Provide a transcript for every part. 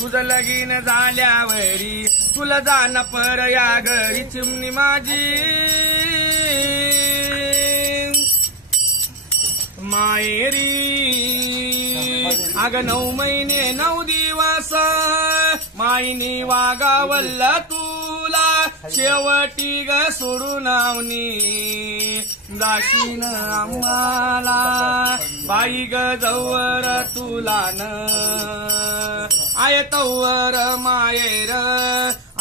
तुझं लगीन झाल्यावरी तुला जाण पर या घरी चिमणी माझी मायेरी अग 9 महिने 9 दिवस माईनी वागावल तुला शेवटी ग सोडून आवनी दाशीन आम्हाला बाई ग जवळ तुला न आय तवर मायेर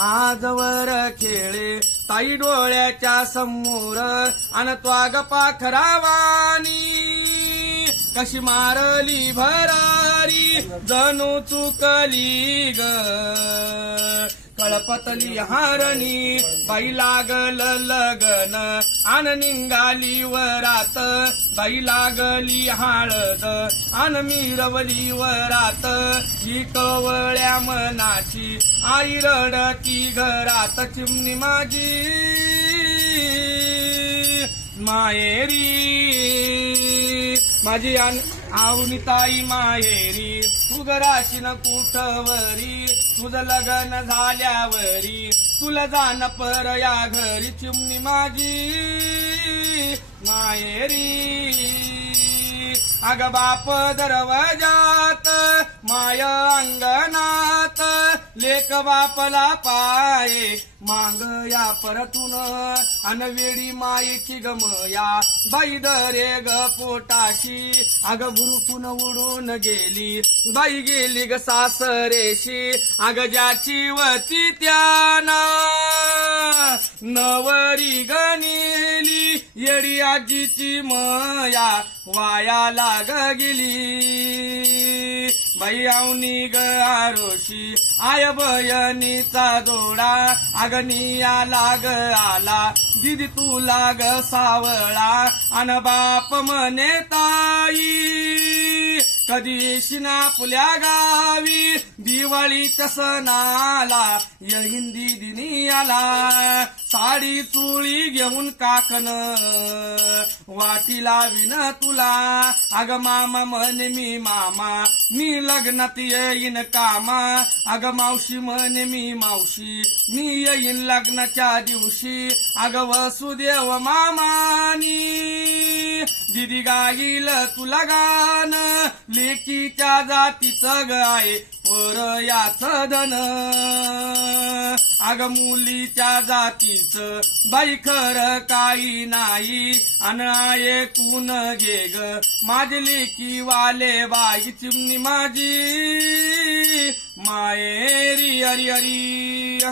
आजवर खेळे ताई डोळ्याच्या समोर अन त्वाग पाखरावानी कशी मारली भरारी जणू चुकली ग कळपतली हारणी बाई लागल लगन आन निघाली वरात बाई लागली हळद आन मिरवली वरात ही कवळ्या मनाची आई रडती घरात चिमणी माझी मायेरी माझी आवनीताई मायेरी तू घराशी न कुठवरी तुझं लग्न झाल्यावरी तुला जाण पर या घरी चिमणी माझी मायेरी अग बाप दरवाजात माय अंगणात लेक बापला पाये मांग या परतून अन वेडी मायेची गमया बाई दरे ग पोटाशी अग भुरकून उडून गेली बाई गेली ग सासरेशी अग ज्याची वती त्याना नवरी गणिली येडी आजीची मया वाया लाग गेली बाई आवनी ग आरोशी आय बयनीचा जोडा अगनिया लाग आला दिदी तू लाग सावळा अन बाप म्हणे ताई कधी येशील आपल्या गावी दिवाळीच्या सणाला येईन दिदी आला साडी चोळी घेऊन काकन वाटी लावीन तुला अग मामा म्हणे मी मामा मी लग्नात येईन कामा अग मावशी म्हणे मी मावशी मी येईन लग्नाच्या दिवशी अग वसुदेव मामानी दिदी गाईल तुला गान लेकीच्या जातीचं गाय पर याच धन अग मुलीच्या जातीचं बाई खरं काही नाही अन ऐकून घे ग माझी लेकी वाले बाई चिमणी माझी मायेरी हरी हरी